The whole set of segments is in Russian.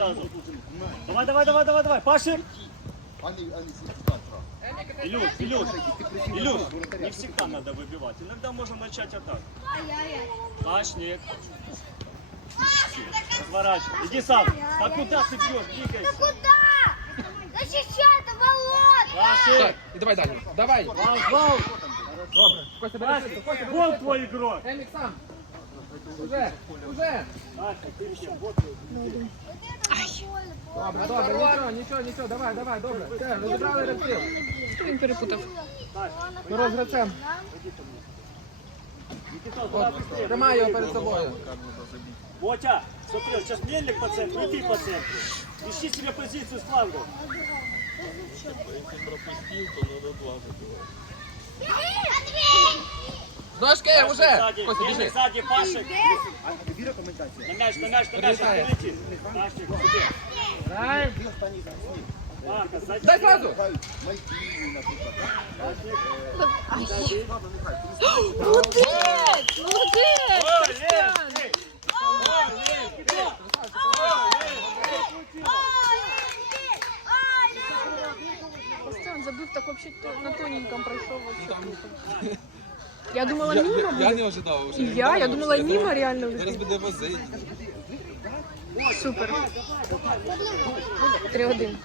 сразу. Давай, давай, давай, давай, давай. Пашик. Илюш, Илюш, Илюш, не всегда надо выбивать. Иногда можно начать атаку. Паш, нет. Разворачивай. Иди сам. А куда ты бьешь? Двигайся. Куда? Защищай, это болото! Пашик. Так, і давай далі. Давай. Вау, вау. Добре. Костя, бери Пашик, швидко. Костя, бери вон швидко. твой игрок. Емік сам. Уже, уже. Пашик, ты где? Вот Добре, добре, нічого, нічого, нічого, давай, давай, добре. Все, розібрали гравців. Він перепутав. Ми розграцем. Никита, туда быстрее. Тримай його перед собою. Мотя, смотри, сейчас мельник по центру, и ты по центру. Ищи себе позицию с флангом. Ножки, Пашик уже. сзади, Костя, мельник біжи. сзади, Пашик. На мяч, на мяч, на мяч, Прилетает. лети. Пашик, к себе. Дай. Марка, сзади. Дай сразу. Молодець! Молодець! Ой, Костян! Лев, Ой, Лев, Лев. Костян забив так вообще то- на тоненьком пройшов вообще круто. Я думала Я буде. не ожидав вже. І я, я думала мимо реально Зараз буде возити. Супер. 3-1.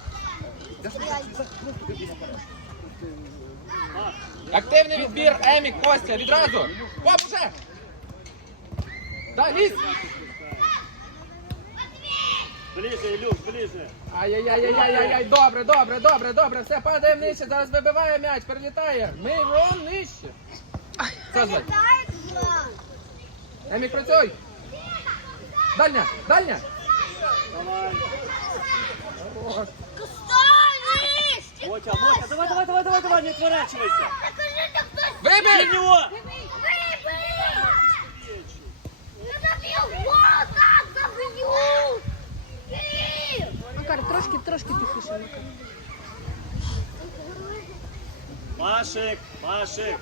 Активний відбір, Емік, Костя, відразу. Оп, уже. Дай, лізь. Ближе, Илюш, ближе. Ай-яй-яй-яй-яй-яй, добре, добре, добре, добре, все, падаємо нижче, зараз вибиває м'яч, перелітає. Ми рон нижче. Це звать. Емік, працюй. Дальня, дальня. Давай. Хорош. Мотя, Мотя, давай, давай, давай, давай, давай, не отворачивайся. Вибій! него! Макар, трошки, трошки тихіше, Макар. Пашик, Пашик.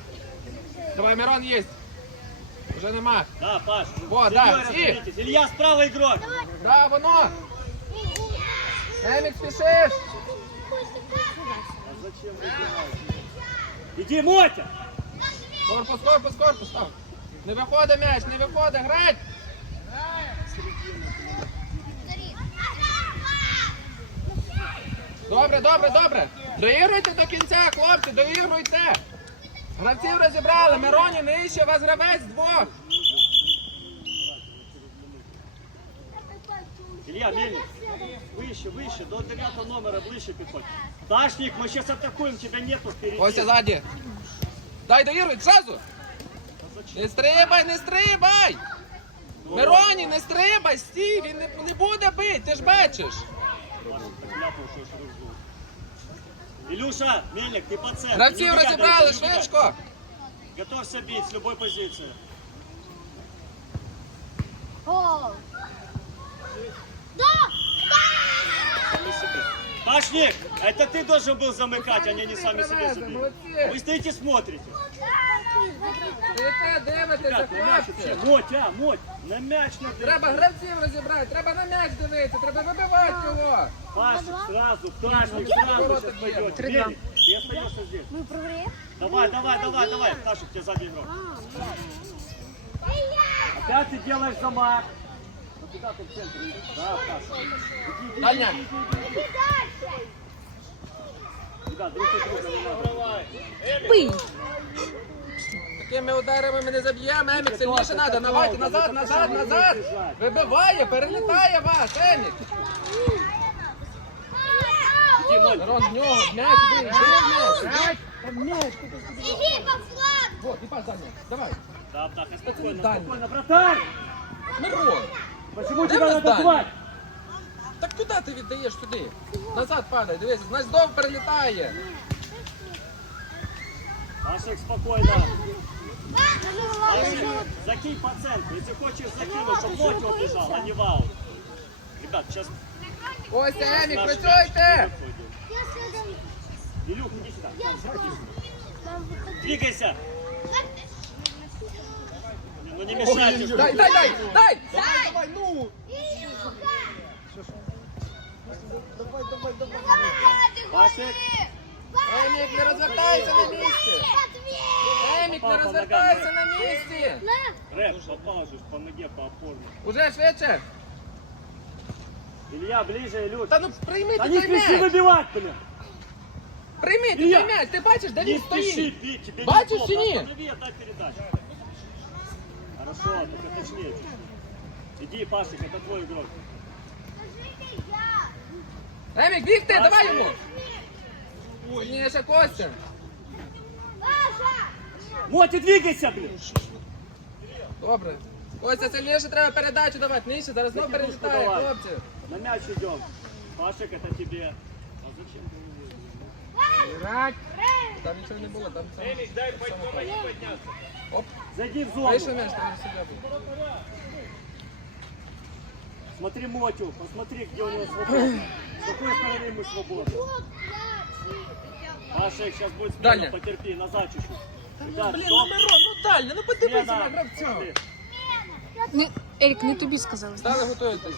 Давай, Мирон є. Вже нема. Да, Паш. Во, да, и. Илья справа игрок. Да, воно. Емік, спішиш. Иди, Мотя. Корпус, корпус, корпус, став. Не виходить м'яч, не виходить, грать. Добре, добре, добре. Доігруйте до кінця, хлопці, доігруйте. Гравців розібрали, Мироні нижче, вас гравець двох. Илья, мельник. Выше, выше, до девятого номера ближе подходь. Дашник, мы сейчас атакуем, тебя нету впереди. Костя ззаді. Дай доігруй, зразу. Не стрибай, не стрибай. Мироні, не стрибай, стій, він не, не буде бити, ти ж бачиш. Паша, так ляпнул, что ж руку. Илюша, мельник, ты по центру. Гравців убегай, розібрали, швидко. Готовься бить с любой позиции. Сами себе. Дашник, это ты должен был замыкать, а не они сами себе Привезли, забили. молодці. Вы стоите смотрите. Стоїте, дивитеся, Ребят, на мяч вообще. хлопці. Моть, а, моть, на мяч надо. Треба гравців розібрати, треба на м'яч дивитися, треба вибивати його. Пашик, сразу, Ташник, сразу сейчас пойдет. Три-два. Мельник, ты остаешься здесь. Мы прогрев? Давай, давай, давай, давай. Ташик, тебе сзади игрок. Опять ты делаешь замах. Таня! Пий! Такими ударами ми не заб'ємо, Емік, сильніше треба, давайте, назад, назад, назад! Вибиває, перелітає вас, Емік! Рон, в нього, м'яч, іди, іди, м'яч! Там м'яч, куди, куди, куди. Вот, не пас, Даня, давай! Да, так, спокойно, Даня. спокойно, братан! Мирон! Почему Дай тебя нас надо дальний. звать? так куди ти віддаєш туди? Назад падай, дивись, значить знов перелітає. Пашик, спокойно. Пашик, закинь по центру. Если хочешь закинуть, чтобы Мотя убежал, а не вау. Ребят, сейчас Костя, Емік, наш працюйте. Илюх, иди сюда. Двигайся. Ну не мешайте. Дай, дай, дай, дай. Пашик. Емік, не розвертайся на місці! Емік, не розвертайся на місці! Рэп, попал же по ноге, по опору. Уже швидше! Илья, ближе, Илюш. Та ну прийми Да ти не той спеши м'яч! выбивать, блин. Прийми ти Ілля! той м'яч! Ти бачиш, де Не він спеши стоїть? бить, тебе Бачишь неплохо. чи ні? Останови, отдай передачу. Хорошо, только точнее. Иди, Пашик, это твой игрок. Емік, бігти, давай Пашик. йому! Сильніше, Костя! Моти, двигайся, блин. Добре. Костя, сильніше треба передачу давати. Нижче, зараз знову Закидушку перелітає, давай. хлопці. На мяч идем. Пашик, это тебе. А зачем? Там нічого не було, там це... Емік, дай підняти. Оп, Зайди в зону. вийшов м'яч, треба сюди. був. Смотри Мотю, посмотри, где у него свобода. С какой стороны мы свободны. Пашик, сейчас будет смена, Дальня. потерпи, назад чуть-чуть. Ребят, Блін, стоп. ну Мирон, ну дальня, ну подивися Смена. на гравця. Смотри. Не, Ерік, не тобі сказали. Стали готуєтесь.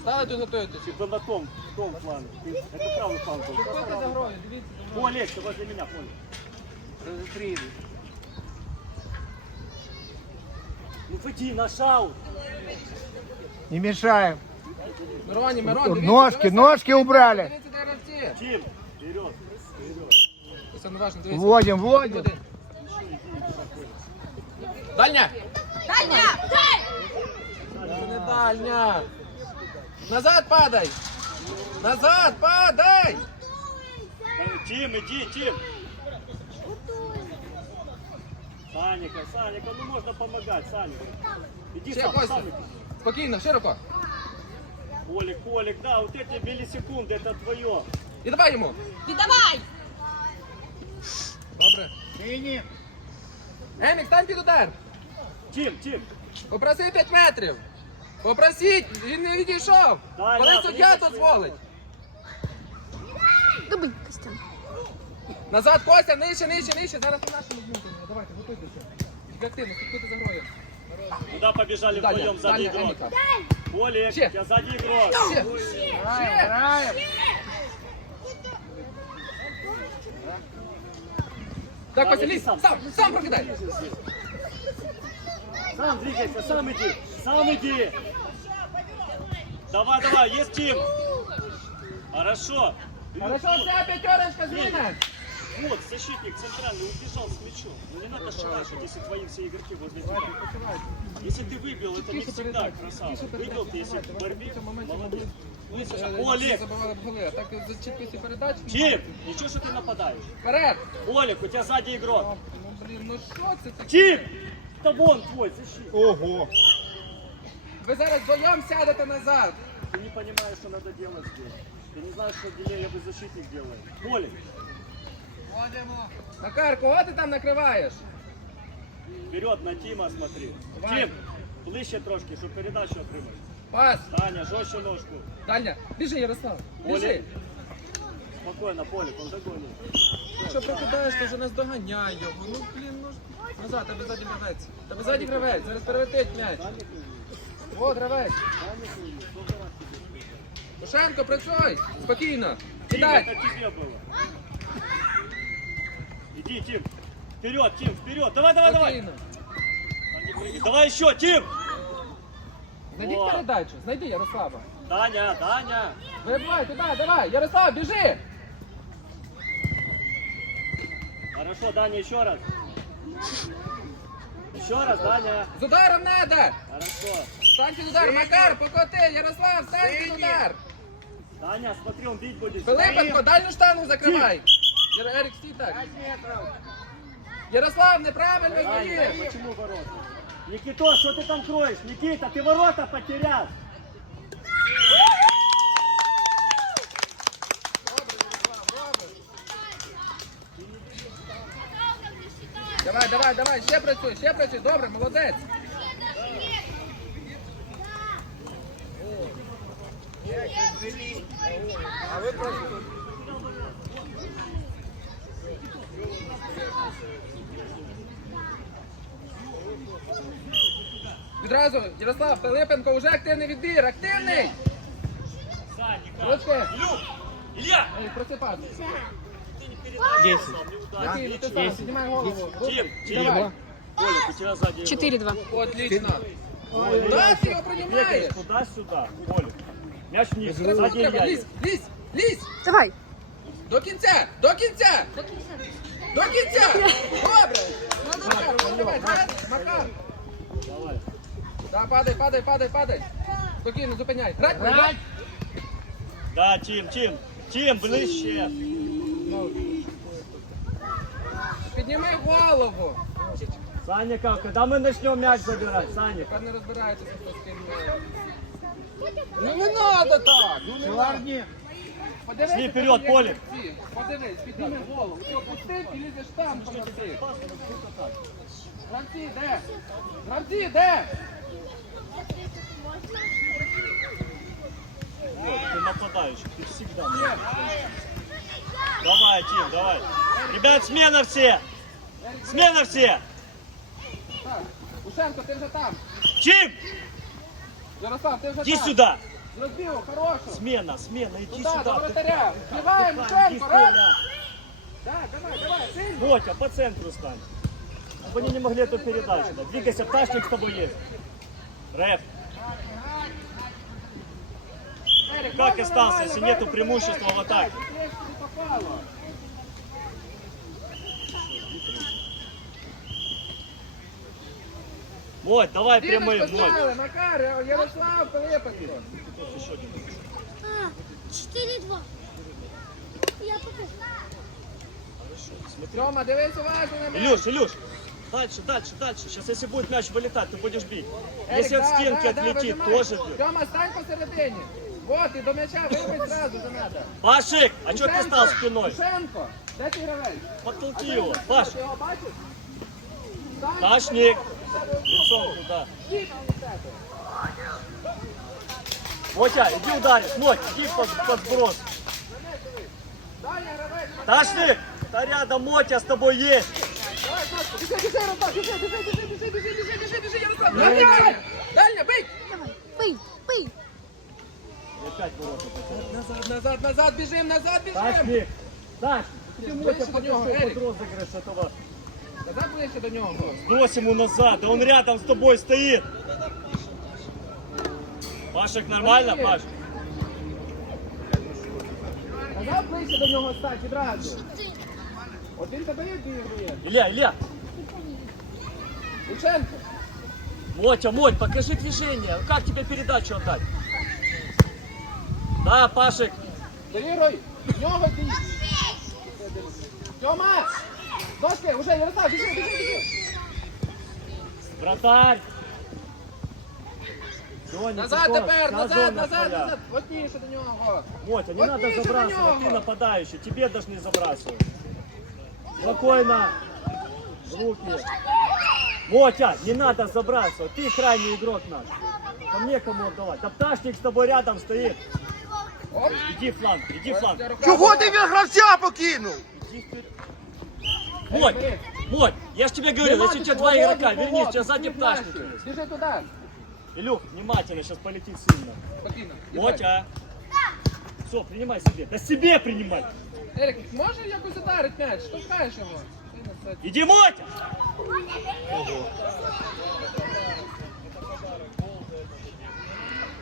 Стали тут готуєтесь. Ты на том, том плане. Ты- Это правый план был. Підходьте за грою, дивіться. Поле, ты возле меня, Поле. Ну ходи, на шаут. Не мешаем. Мироні, Мирон, дивіться. Ножки, дивіться. ножки убрали. Дивіться, де гравці. Тим, вперед, вперед. Це не важно, дивіться. Вводим, вводим. Один. Дальня! Це не дальня! Назад падай! Назад падай! Э, Тим, иди, Тим. Саника, Саника, ну можно помогать, Саника. Иди Ще, сам, Костя. сам иди. Спокійно, широко. Колик, Колик, да, вот эти миллисекунды, это твое. І давай йому. Віддавай! Добре. Емік, стань під удар. Тим, Тим. Попроси 5 метрів. Попросіть, він не відійшов. Да, Коли да, суддя ближче, дозволить. Добий, Костян. Назад, Костя, нижче, нижче, нижче. Зараз на нашому змінку. Давайте, готуйтеся. Тільки активно, слідкуйте за грою. Куда побежали Дальня, вдвоем сзади дальня, игрок? Еміка. Колик, Ще. я сзади игрок. Ще. Ще. Так, Костя, иди лізь, сам. сам, сам прокидай. Сам двигайся, сам иди, сам иди. Давай, давай, есть Тим. Хорошо. Хорошо, вся п'ятерочка зміна. Вот, защитник центральный убежал с мячом. Ну не надо шарашить, если твои все игроки возле тебя. Если ты выбил, это не всегда красава. Выбил ты, если в борьбе, молодец. Олег! Забивали б голи, а так зачепити передачу. Тим, ничего, что ты нападаешь. Вперед. Олег, у тебя сзади игрок. Ну, блін, ну що це таке? Тим! Это вон твой защитник. Ого. Ви зараз вдвоєм сядете назад. Ты не понимаешь, что надо делать здесь. Ты не знаешь, что Делеевый защитник делает. Олег, Макар, кого ти там накриваєш? вперед на Тима смотри. Давай. Тим, ближче трошки, щоб передачу отримати. Пас. Таня, жорстче ножку. Дальня. Біжи, Ярослав. Біжи. Олег. Спокойно, Полик, он догонит. Якщо прокидаєш, то вже наздоганяй його. Ну, блін, ну ж. Назад, тебе ззаді гравець. Тебе ззаді гравець, зараз перелетить м'яч. О, гравець. Тушенко, працюй. Спокійно. Тим, Кидай. это тебе было. Иди, Тим. Вперед, Тим, вперед. Давай, давай, давай. Спокійно. А, не прыгай. Давай еще, Тим. Знайдіть О. передачу. Знайди Ярослава. Таня, Таня. Вибивай туди, давай. Ярослав, біжи. Хорошо, Даня, еще раз. Еще раз, Даня. З ударом надо. Хорошо. Стань під удар. Макар, покоти. Ярослав, стань під удар. Таня, смотри, он бить будет. Филипенко, дальню штангу закривай. Яр- Ерік, стій так. Ярослав, неправильно Таня, стоїш. почему ворота? Никито, что ты там кроешь? Никита, ты ворота потерял. Давай, давай, давай, ще працюй, ще працюй. Добре, молодець. А вы просто... Відразу, Ярослав Пилипенко вже активний відбір, активний! Просто... Илья! Ей, просто падай. Десять. Матвій, ти сам, піднімай голову. Давай. 4-2. Отлично. Дай його приймаєш. Туда-сюда, Олік. Мяч Илья. лізь, лізь, лізь. Давай. До кінця, до кінця. До кінця. Добре. Макар, давай, давай, Макар. Давай. Да, падай, падай, падай, падай. Спокійно, зупиняй. Грать, грать. Да, Тим, Тим. Тим, ближче. Підніми голову. Саня, как, когда мы начнем мяч забирать, Саня? Тепер не розбирається, хто з ким. Ну не надо так. Ну не надо. Чуварни. Подивися, Пішли там вперед, є Полі. гравці. Подивись, підніми голову. Ти опустив і лізеш там по гравці. Гравці, де? Гравці, де? Вот, ты нападающий, ты всегда. Є. Давай, Тим, давай. Ребят, смена все! Смена все! Так. Ушенко, ти вже там. Тим, Ярослав, ти вже иди там. сюда! Розбігу, хорошу. Смена, смена, иди Туда, сюда. до Ты- вратаря. Вбиваємо, Стань, иди Ушенко, раз. сюда. Так, давай, давай, сильно. Мотя, по центру стань. Чтобы они не могли эту передачу. дать. Двигайся, пташник с тобой есть. Реф, Ерік, Как можна остался, нормально, если давай, нету давай, преимущества давай, в атаке? давай, не попало. Моть, давай прямым, Діночку Моть. зняли, Макар, Ярослав, Пилипенко. Еще один. А, 4-2. Я покажу. Тьома, дивись уважно на мене. Илюш, Илюш, дальше, дальше, дальше. Сейчас, если будет мяч вылетать, ты будешь бить. Ерік, Если от да, стенки да, да, отлетит, вижимай. тоже бьет. Тьома, стань посередині. Вот, і до м'яча вибить зразу за надо. Пашик, а что ты Ушенко, стал спиной? Ушенко, де ти гравець? Подтолкни его. Ти Паш, його бачиш? Стань, Ташник. Лицом туда. стій там у себе. Мотя, иди ударишь. Моть, иди под, под сброс. Далі гравець. Ташник, да рядом Мотя с тобой есть. Давай, Сашко, біжи, біжи, Ярослав, біжи, біжи, біжи, біжи, біжи, біжи, біжи, біжи, Ярослав. Дальня, дальня, бий. Давай, пый, пый. И опять ворота. Назад, назад, назад, біжим, назад, біжим. Ташник, Таш, ты Мотя Ближче до нього, подошел Ерік. под розыгрыш этого. Назад ближче до нього. Брось ему назад, да он рядом с тобой стоит. Пашек нормально, Блин. Паш? Назад ближче до нього стать відразу. От він тебе відігрує. Илья, Илья, Лученко. Мотя, Моть, покажи движение. Как тебе передачу отдать? Да, Пашек. Довіруй. В нього бій. Тьома. Дошки, уже, Ярослав, біжи, біжи, біжи. Вратарь. Соня, Назад Тихо, тепер, вся назад, зона назад, твоя. назад. Плотніше до нього. Мотя, не Вот надо ниже до забрасывать, него. ты нападающий, тебе должны забрасывать. Спокойно. Руки. Мотя, не надо забрасывать, ты крайний игрок наш. Там некому отдавать. Да пташник с тобой рядом стоит. Оп. Иди фланг, иди фланг. Чого ти від гравця покинув? Иди вперед. Моть, Моть, я ж тебе говорил, если у тебя два игрока, вернись, у тебя сзади пташник есть. Біжи туди. Илюх, внимательно, сейчас полетит сильно. Спокійно. Мотя. Все, принимай себе. Да себе принимай. Ерік, може якось ударить м'яч? Штовхаєш його. Ти на це- Иди, Мотя.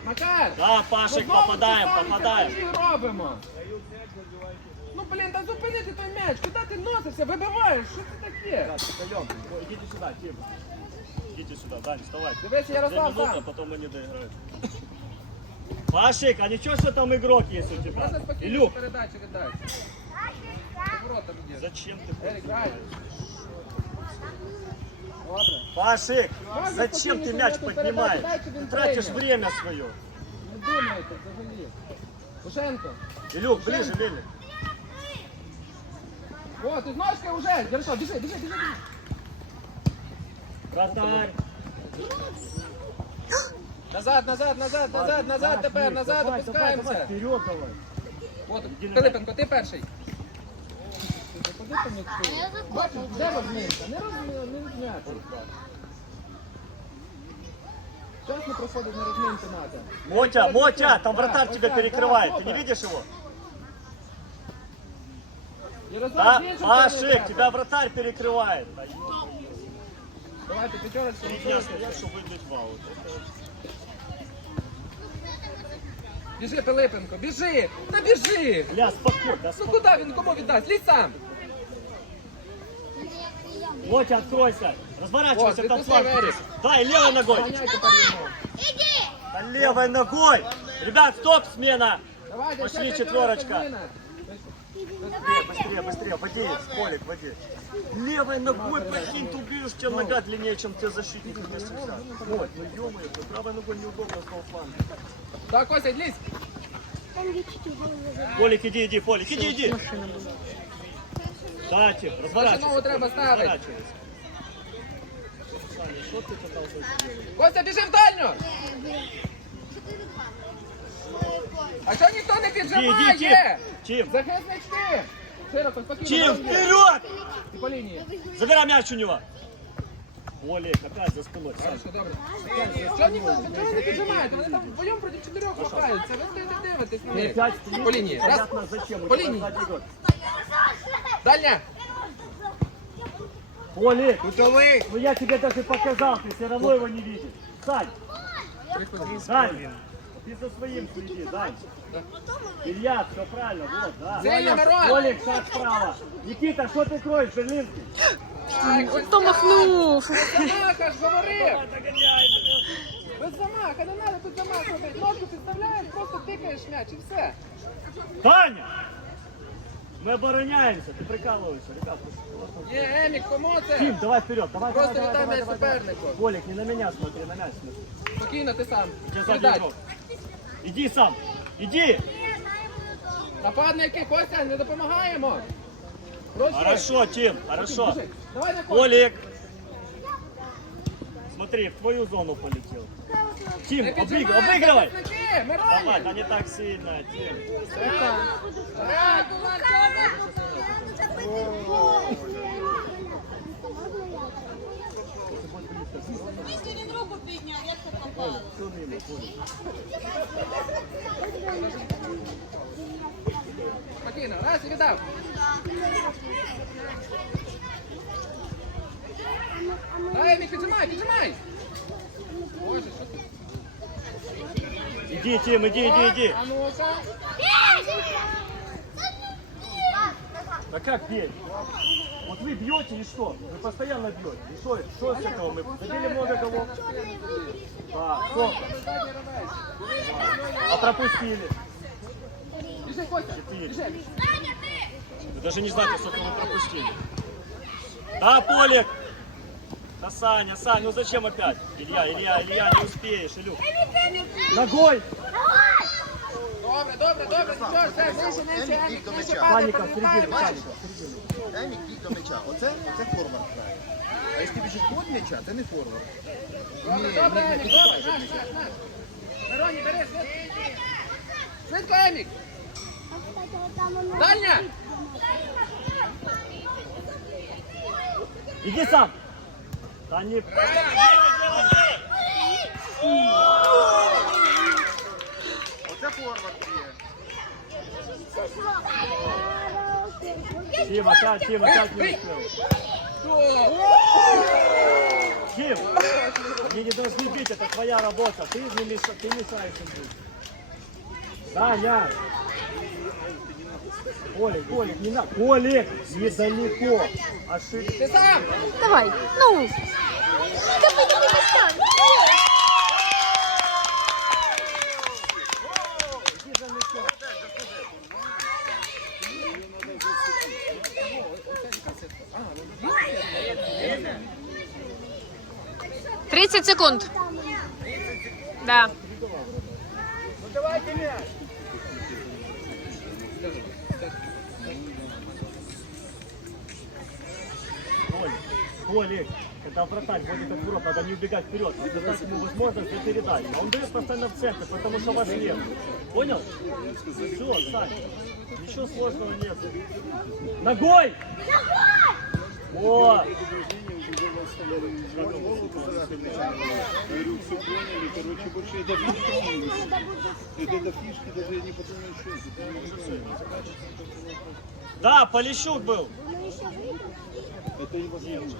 Макар! Да, Пашек, Ну, знову попадаем, ті самі попадаем. картежі робимо. Ну блін, та зупинити той м'яч, куди ти носишся, вибиваєш, що це таке? Да, втроем. Ой, Идите сюда, Тим. Идите сюда, Дань, вставай. Дивися, Две Ярослав минуты, а сам. потом они доиграют. Пашик, а ничего, что там игрок есть у тебя? Можна спокійно Илюх, передачу віддати. Поворотом йде. зачем ты? Ерік, грай. Добре. Пашик, Можно зачем ты спокойно мяч эту поднимаешь? передачу дать, Тратишь тренер. время свое. Не думайте взагалі. Ушенко. Илюх, ближе, Мельник. Вот, ты знаешь, как уже. Хорошо, бежи, бежи, бежи. бежи. Вратарь. Назад, назад, назад, назад, назад тепер, назад, опускаємося. Вперед давай. Вот, Пилипенко, ти перший. Бачиш, де розминка? Не розмінняться. Зараз не проходить на разминку надо. Мотя, Мотя, там вратарь тебя перекрывает. Ты не видишь его? Ярослав, Да, більше Машек, вперед. тебя вратарь перекрывает. Да, Давайте п'ятерочку. я стоял, чтобы выиграть вау. Біжи, Пилипенко, біжи! Та біжи! Бля, спокойно, да, Ну спокойно. куди він кому віддасть? Лізь сам! Мотя, откройся. Разворачивайся, Вот, там ты фланг. слева, Эрик. Дай, левой ногой. Ганяй тепер йому. Да, левой ногой. Ребят, стоп, смена. Давайте, Пошли, ще четверочка. зміна. Быстрее, быстрее, быстрее, води, Полик, води. Левой ногой, прикинь, ты убьешь, чем нога длиннее, чем тебе защитник вместе взял. Вот, ну ё-моё, ты правой ногой неудобно с того фланга. Так, Костя, лізь! Там где чуть-чуть голову Полик, иди, иди, Полик, иди, иди. Да, Тим, Знову разворачивайся. треба ставити. Разворачивайся. Саня, что ты пытался сделать? Костя, біжи в дальню! А що ніхто не Иди, иди, піджимає? Тим. Тим, Захиснички! Широко, спокійно. Тим, Тим, вперед! І по лінії. Забирай мяч у него. Олег, опять за спиной. Сань. Хорошо, добре. Що ніхто чого ви не піджимаєте? Вони там вдвоєм проти чотирьох лапаються. Ви стоїте дивитесь на Не них. опять стоит. По лінії. Раз. Понятно, зачем. У По тебя линии. сзади игрок. Дальня. Олег, ну я тебе даже показал, ты все равно его не видишь. Сань, Сань, ты за своим следи, Сань. Илья, все правильно, вот, да. Сильно, Мирон! Олег, шаг справа. Никита, что ты кроешь, Берлинский? Хто махнув? Замаха ж говорив. Без замаха, не треба тут замах робити. Ножку підставляєш, просто тикаєш м'яч і все. Таня! Мы обороняемся, ты прикалываешься, ребята. Є, Емік, кому це? Тим, давай вперед, давай, Просто давай, віддай давай, м'яч давай, давай. супернику. Олег, не на меня смотри, на мяч смотри. Спокійно, ти сам. Где сзади Передай. игрок? Иди сам, иди! Нападники, Костя, не допомагаємо. Просто. Хорошо, Тим, хорошо. Біжи. Давай на Костю. Олег! Смотри, в твою зону полетел. Тим, Не обыг- піджимай, обыгрывай! захисники, Мироні. Давай, да не так сильно, Тим. Спокійно, раз і віддав. Дай, Емік, піджимай, піджимай. Боже, що ти? Иди, Тим, иди, иди, иди. А ну-ка. Да как бей? Вот вы бьете и что? Вы постоянно бьете. И что, что с этого? Мы забили много голов. Да, сколько? А пропустили. Четыре. Вы даже не знаете, сколько мы пропустили. Да, Полик! Да, Саня, Саня, ну зачем опять? Илья, Илья, Илья, не успеешь, Илюх. Ногой! Добре, добре, добре, нічого, все, нижче, нижче, Емік, нижче, падай, Паника в перебивай, середине, бачиш? паника в середине. Емік біг до м'яча. Оце, це форвард грає. А якщо біжить від м'яча, це не форвард. Добре, добре, Емік, добре, наш, наш, наш. Мироні, бери, швидко. Швидко, Емік. Дальня. Иди сам! Да не... Оце форвард є. Тим, опять, Тим, опять не успел. Тим, они не должны бить, это твоя работа. Ты не меша- ты мешаешь им бить. Саня! Олег, Олег, не надо. Олег, недалеко. Ошибка. Давай, ну. Давай, давай, Костян. Иди за мячом. Тридцать секунд. Да. Ну давайте мяч. Олег, Олег, когда вратарь от ворот, надо не убегать вперед, надо дать ему возможность для передачи. А он дает постоянно в центр, потому что важнее. Понял? Все, Сань, ничего сложного нет. Ногой! О! Да, Полищук был. Это невозможно.